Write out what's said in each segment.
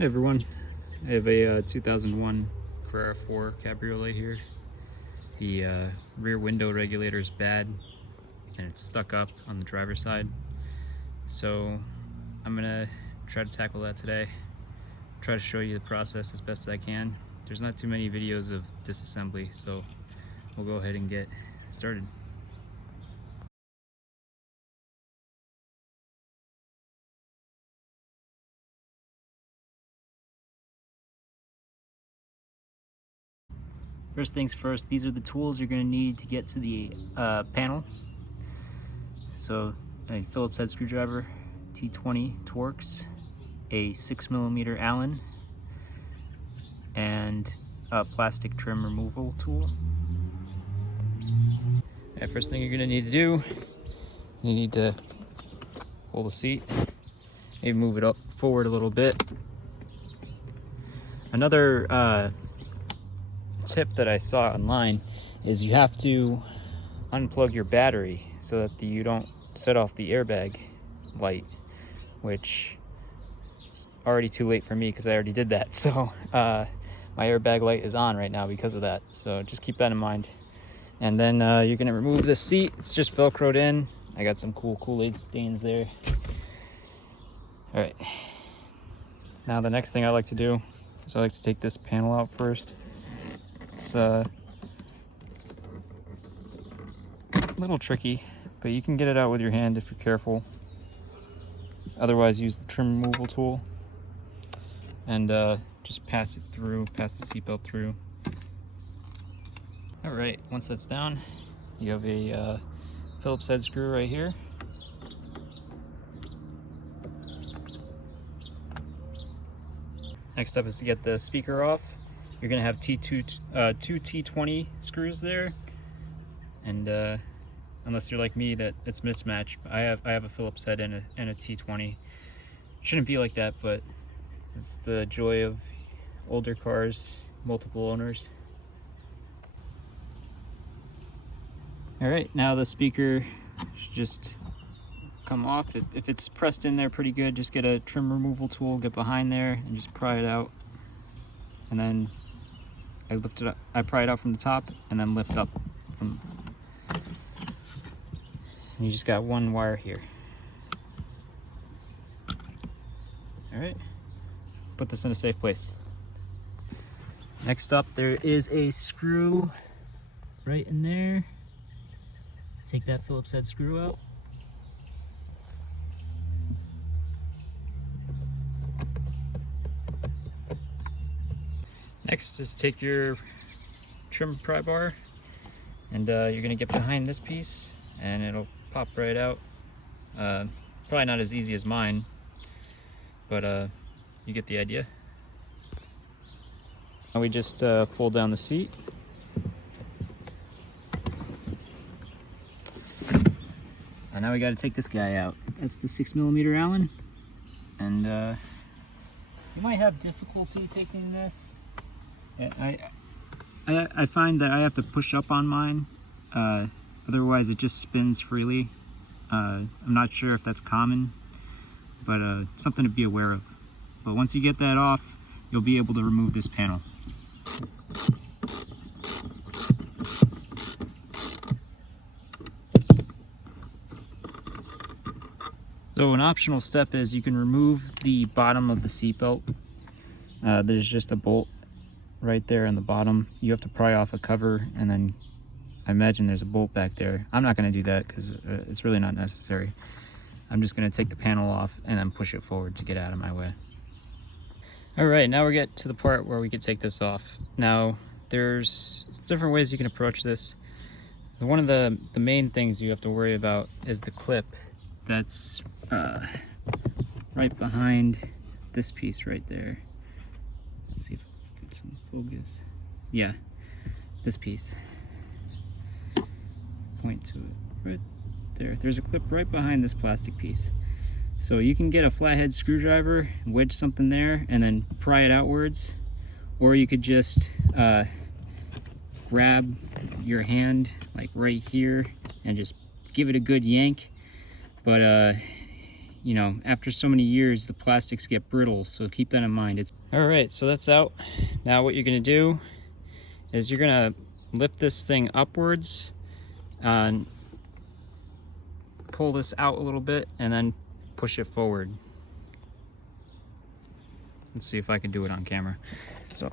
Hey everyone, I have a 2001 Carrera 4 Cabriolet here. The rear window regulator is bad and it's stuck up on the driver's side. So I'm gonna try to tackle that today. Try to show you the process as best as I can. There's not too many videos of disassembly, so we'll go ahead and get started. First things first, these are the tools you're going to need to get to the panel. So a Phillips head screwdriver, T20 Torx, a 6mm Allen, and a plastic trim removal tool. First thing you're going to need to do, you need to pull the seat, maybe move it up forward a little bit. Another tip that I saw online is you have to unplug your battery so that you don't set off the airbag light, which is already too late for me because I already did that. So my airbag light is on right now because of that, so just keep that in mind. And then you're going to remove this seat. It's just velcroed in. I got some cool Kool-Aid stains there. All right, now the next thing I like to do is I like to take this panel out first. It's a little tricky, but you can get it out with your hand if you're careful. Otherwise, use the trim removal tool and just pass it through, pass the seatbelt through. All right, once that's down, you have a Phillips head screw right here. Next up is to get the speaker off. You're gonna have two T20 screws there, and unless you're like me that it's mismatched, I have a Phillips head and a T20. Shouldn't be like that, but it's the joy of older cars, multiple owners. All right, now the speaker should just come off. If it's pressed in there pretty good, just get a trim removal tool, get behind there, and just pry it out. And then I lift it up. I pry it out from the top, and then lift up from. And you just got one wire here. All right, put this in a safe place. Next up, there is a screw right in there. Take that Phillips head screw out. Next is take your trim pry bar, and you're gonna get behind this piece and it'll pop right out. Probably not as easy as mine, but you get the idea. Now we just pull down the seat. And now we gotta take this guy out. That's the 6mm Allen, and you might have difficulty taking this. I find that I have to push up on mine, otherwise it just spins freely. I'm not sure if that's common, but something to be aware of. But once you get that off, you'll be able to remove this panel. So an optional step is you can remove the bottom of the seatbelt. There's just a bolt right there on the bottom. You have to pry off a cover, and then I imagine there's a bolt back there. I'm not going to do that because it's really not necessary. I'm just going to take the panel off and then push it forward to get out of my way. All right, now we get to the part where we can take this off. Now there's different ways you can approach this. One of the main things you have to worry about is the clip that's right behind this piece right there. Let's see if some focus. Yeah, this piece. Point to it right there. There's a clip right behind this plastic piece. So you can get a flathead screwdriver, wedge something there, and then pry it outwards. Or you could just grab your hand like right here and just give it a good yank. But you know, after so many years, the plastics get brittle, so keep that in mind. All right, so that's out. Now what you're gonna do is you're gonna lift this thing upwards and pull this out a little bit and then push it forward. Let's see if I can do it on camera. So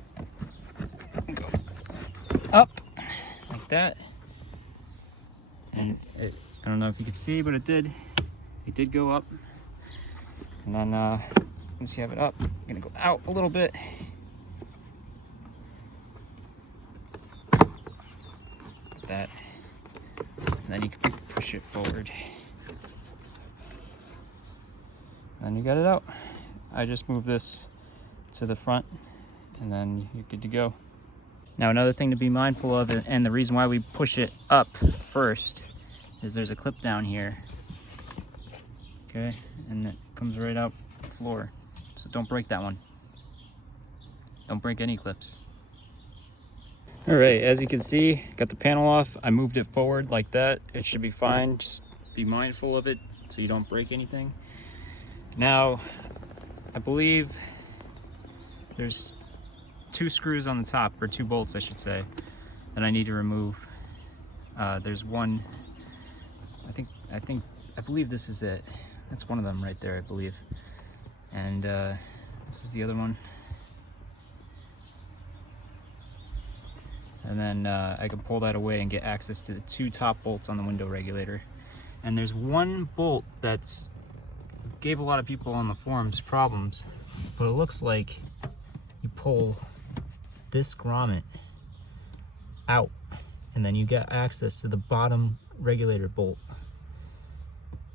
go up like that, and I don't know if you can see, but it did go up. And then once you have it up, I'm gonna go out a little bit. Like that, and then you can push it forward. And you got it out. I just move this to the front, and then you're good to go. Now another thing to be mindful of, and the reason why we push it up first, is there's a clip down here. Okay, and it comes right out the floor. So don't break that one. Don't break any clips. All right, as you can see, got the panel off. I moved it forward like that. It should be fine. Just be mindful of it so you don't break anything. Now, I believe there's 2 screws on the top, or 2 bolts I should say, that I need to remove. There's one, I believe this is it. That's one of them right there, I believe. And this is the other one. And then I can pull that away and get access to the 2 top bolts on the window regulator. And there's one bolt that's gave a lot of people on the forums problems, but it looks like you pull this grommet out and then you get access to the bottom regulator bolt.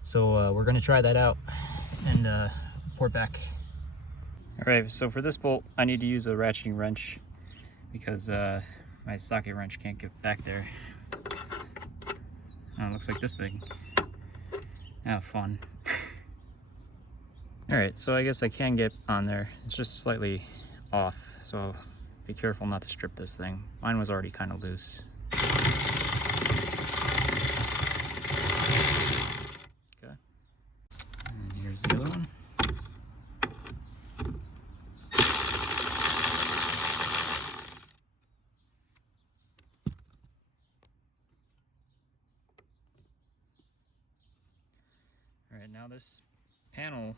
So we're gonna try that out and report back. All right, so for this bolt, I need to use a ratcheting wrench because my socket wrench can't get back there. Oh, it looks like this thing. Oh, fun. All right, so I guess I can get on there. It's just slightly off, so be careful not to strip this thing. Mine was already kind of loose. Okay. And here's the other one. All right, now this panel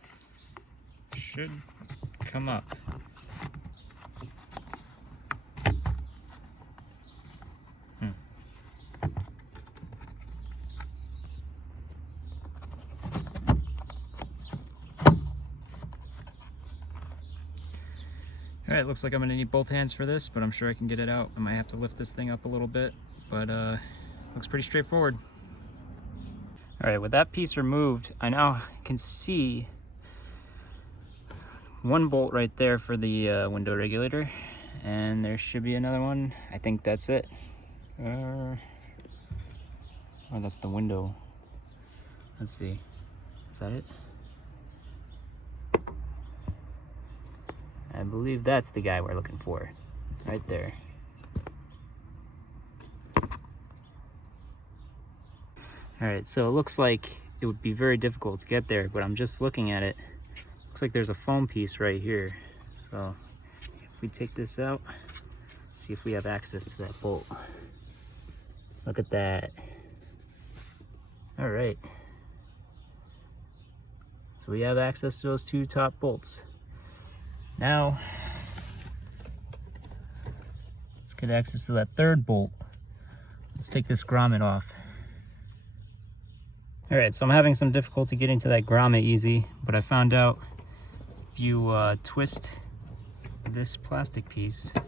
should come up. All right, looks like I'm gonna need both hands for this, but I'm sure I can get it out. I might have to lift this thing up a little bit, but looks pretty straightforward. All right, with that piece removed, I now can see one bolt right there for the window regulator, and there should be another one. I think that's it. Oh, that's the window. Let's see. Is that it? I believe that's the guy we're looking for, right there. All right, so it looks like it would be very difficult to get there, but I'm just looking at it. Looks like there's a foam piece right here. So if we take this out, let's see if we have access to that bolt. Look at that. All right. So we have access to those 2 top bolts. Now, let's get access to that 3rd bolt. Let's take this grommet off. All right, so I'm having some difficulty getting to that grommet easy, but I found out if you twist this plastic piece, it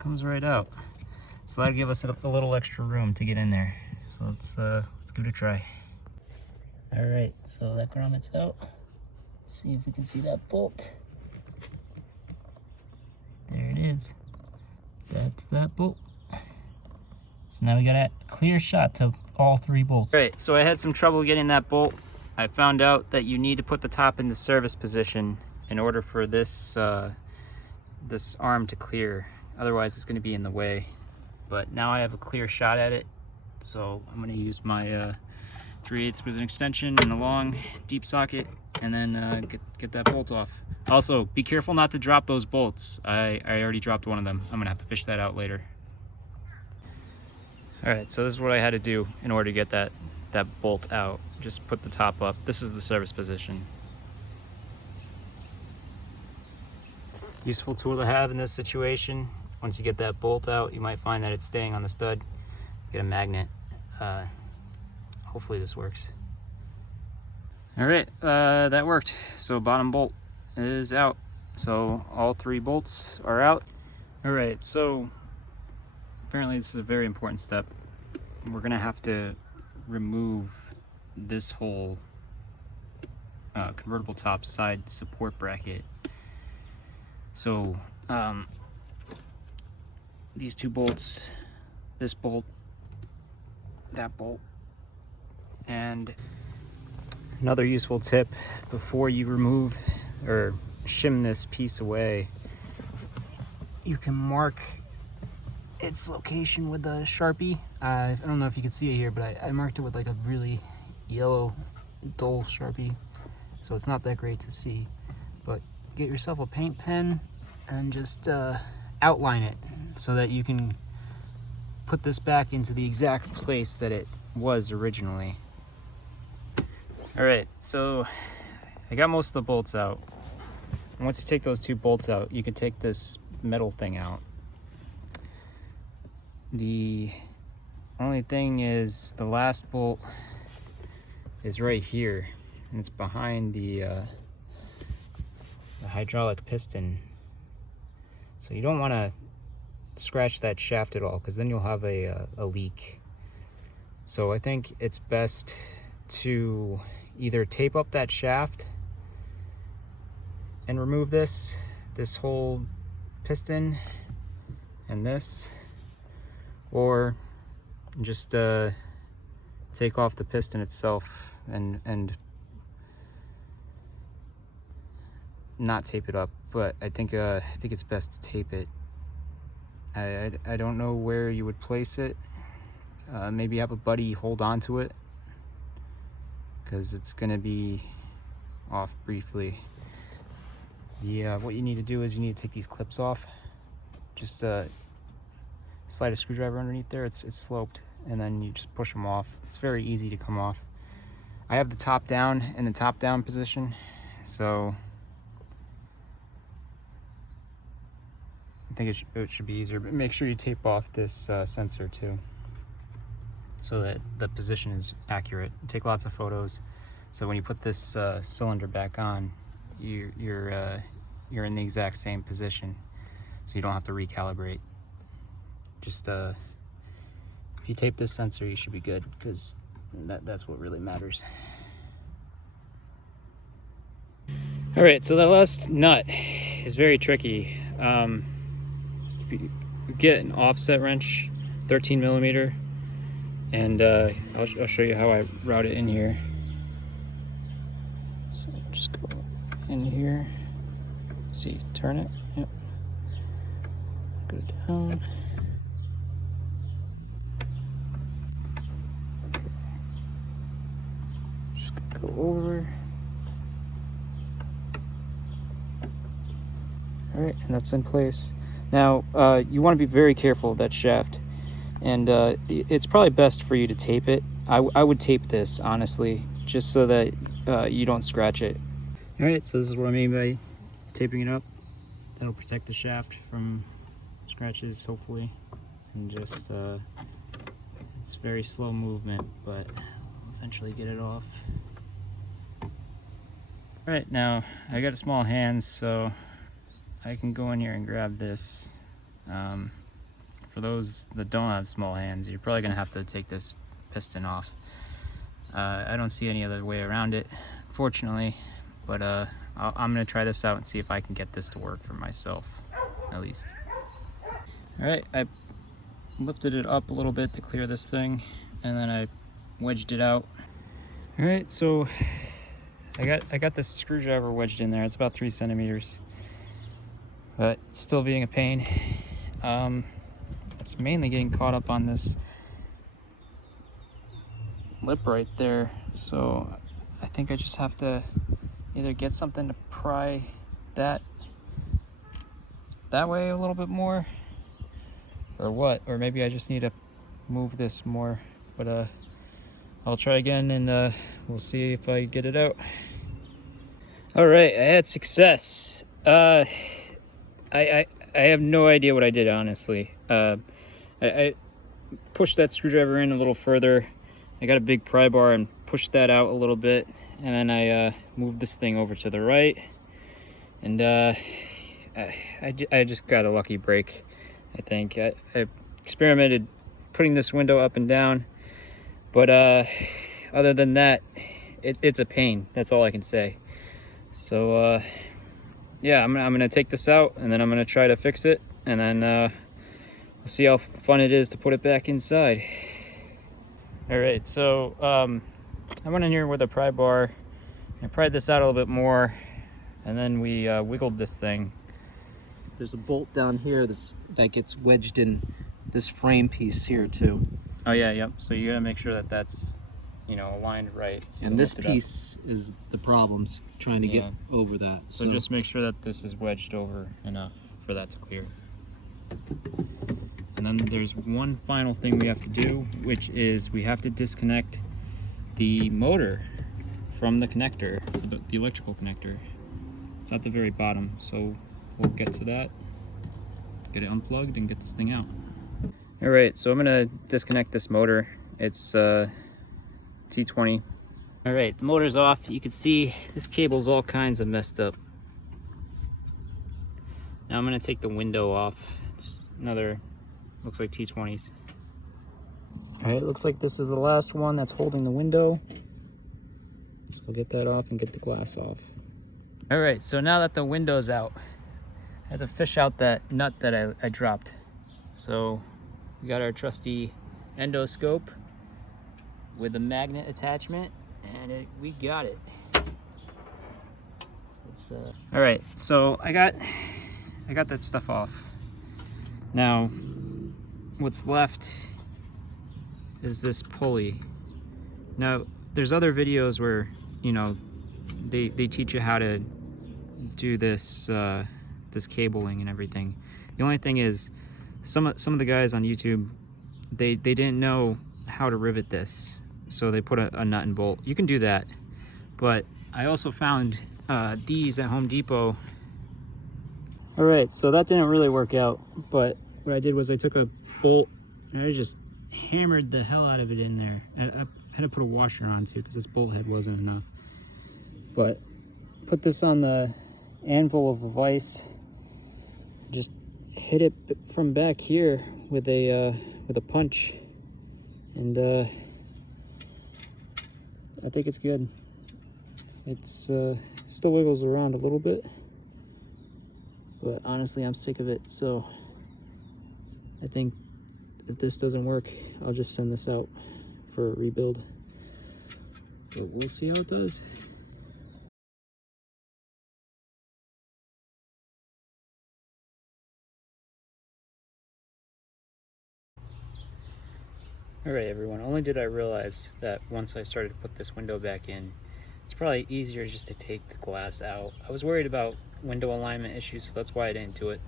comes right out. So that'll give us a little extra room to get in there. So let's give it a try. All right, so that grommet's out. Let's see if we can see that bolt. There it is. That's that bolt. So now we got a clear shot to all 3 bolts. All right, so I had some trouble getting that bolt. I found out that you need to put the top into service position in order for this this arm to clear. Otherwise, it's going to be in the way. But now I have a clear shot at it, so I'm going to use my 3/8 was an extension and a long deep socket, and then get that bolt off. Also, be careful not to drop those bolts. I already dropped one of them. I'm gonna have to fish that out later. All right, so this is what I had to do in order to get that bolt out. Just put the top up. This is the service position. Useful tool to have in this situation. Once you get that bolt out, you might find that it's staying on the stud. Get a magnet. Hopefully this works. All right, that worked. So bottom bolt is out. So all 3 bolts are out. All right, so apparently this is a very important step. We're gonna have to remove this whole convertible top side support bracket. So these 2 bolts, this bolt, that bolt, and another useful tip before you remove or shim this piece away, you can mark its location with a Sharpie. I don't know if you can see it here, but I marked it with like a really yellow, dull Sharpie, so it's not that great to see. But get yourself a paint pen and just outline it so that you can put this back into the exact place that it was originally. All right, so I got most of the bolts out. And once you take those 2 bolts out, you can take this metal thing out. The only thing is the last bolt is right here, and it's behind the hydraulic piston. So you don't want to scratch that shaft at all, because then you'll have a leak. So I think it's best to either tape up that shaft and remove this whole piston and this, or just take off the piston itself and not tape it up. But I think it's best to tape it. I don't know where you would place it. Maybe have a buddy hold on to it, because it's gonna be off briefly. What you need to do is you need to take these clips off. Just slide a screwdriver underneath there. It's sloped, and then you just push them off. It's very easy to come off. I have the top down in the top down position, so I think it should be easier. But make sure you tape off this sensor too, so that the position is accurate. Take lots of photos, so when you put this cylinder back on, you're in the exact same position, so you don't have to recalibrate. Just if you tape this sensor, you should be good, because that's what really matters. All right, so that last nut is very tricky. You get an offset wrench, 13 millimeter, and I'll show you how I route it in here. So just go in here, see, turn it, yep, go down. Okay. Just go over. All right, and that's in place. Now, you want to be very careful of that shaft, and it's probably best for you to tape it. I would tape this, honestly, just so that you don't scratch it. All right, so this is what I mean by taping it up. That'll protect the shaft from scratches, hopefully, and just, it's very slow movement, but I'll eventually get it off. All right, now, I got small hands, so I can go in here and grab this. For those that don't have small hands, you're probably gonna have to take this piston off. I don't see any other way around it, fortunately, but I'm gonna try this out and see if I can get this to work for myself, at least. All right, I lifted it up a little bit to clear this thing, and then I wedged it out. All right, so I got this screwdriver wedged in there. It's about 3 centimeters. But it's still being a pain. It's mainly getting caught up on this lip right there. So I think I just have to either get something to pry that way a little bit more, or what, or maybe I just need to move this more. But I'll try again, and we'll see if I get it out. All right, I had success. I have no idea what I did, honestly. I pushed that screwdriver in a little further. I got a big pry bar and pushed that out a little bit, and then I moved this thing over to the right, and I just got a lucky break, I think. I experimented putting this window up and down, but other than that, it's a pain. That's all I can say. So yeah, I'm gonna take this out, and then I'm gonna try to fix it, and then we'll see how fun it is to put it back inside. All right, so I went in here with a pry bar. I pried this out a little bit more, and then we wiggled this thing. There's a bolt down here that gets wedged in this frame piece here too. Oh yeah, yep. So you gotta make sure that that's, you know, aligned right. So and this piece is the problems, trying to get over that. So just make sure that this is wedged over enough for that to clear. And then there's one final thing we have to do, which is we have to disconnect the motor from the connector, the electrical connector. It's at the very bottom, so we'll get to that, get it unplugged, and get this thing out. All right, so I'm gonna disconnect this motor. It's T20. All right, the motor's off. You can see this cable's all kinds of messed up. Now I'm gonna take the window off. It's another, looks like T20s. All right, looks like this is the last one that's holding the window. So we'll get that off and get the glass off. All right, so now that the window's out, I had to fish out that nut that I dropped. So we got our trusty endoscope with a magnet attachment, and we got it. So it's, all right, so I got that stuff off. Now, what's left is this pulley. Now, there's other videos where, you know, they teach you how to do this this cabling and everything. The only thing is, some of the guys on YouTube, they didn't know how to rivet this, so they put a nut and bolt. You can do that, but I also found these at Home Depot. All right, so that didn't really work out, but what I did was I took a bolt and I just hammered the hell out of it in there. I had to put a washer on too, because this bolt head wasn't enough. But put this on the anvil of a vise, just hit it from back here with a punch, and I think it's good. It's still wiggles around a little bit, but honestly I'm sick of it, so I think if this doesn't work, I'll just send this out for a rebuild, but we'll see how it does. Alright everyone, only did I realize that once I started to put this window back in, it's probably easier just to take the glass out. I was worried about window alignment issues, so that's why I didn't do it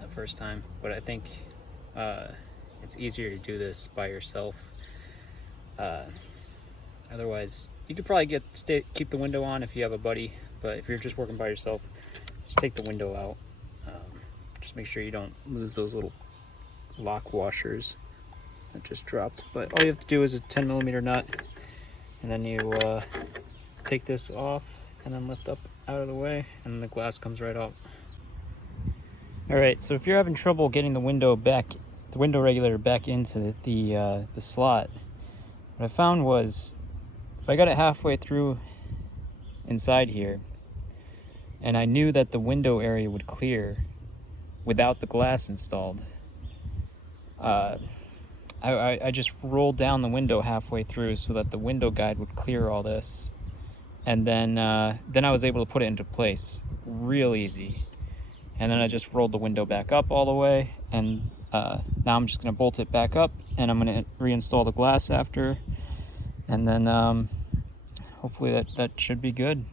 the first time, but I think it's easier to do this by yourself. Otherwise, you could probably keep the window on if you have a buddy, but if you're just working by yourself, just take the window out. Just make sure you don't lose those little lock washers that just dropped. But all you have to do is a 10mm nut, and then you take this off and then lift up out of the way, and the glass comes right out. All right, so if you're having trouble getting the window regulator back into the slot, what I found was, if I got it halfway through inside here, and I knew that the window area would clear without the glass installed, I just rolled down the window halfway through so that the window guide would clear all this, and then I was able to put it into place real easy. And then I just rolled the window back up all the way, and now I'm just going to bolt it back up, and I'm going to reinstall the glass after, And then hopefully that should be good.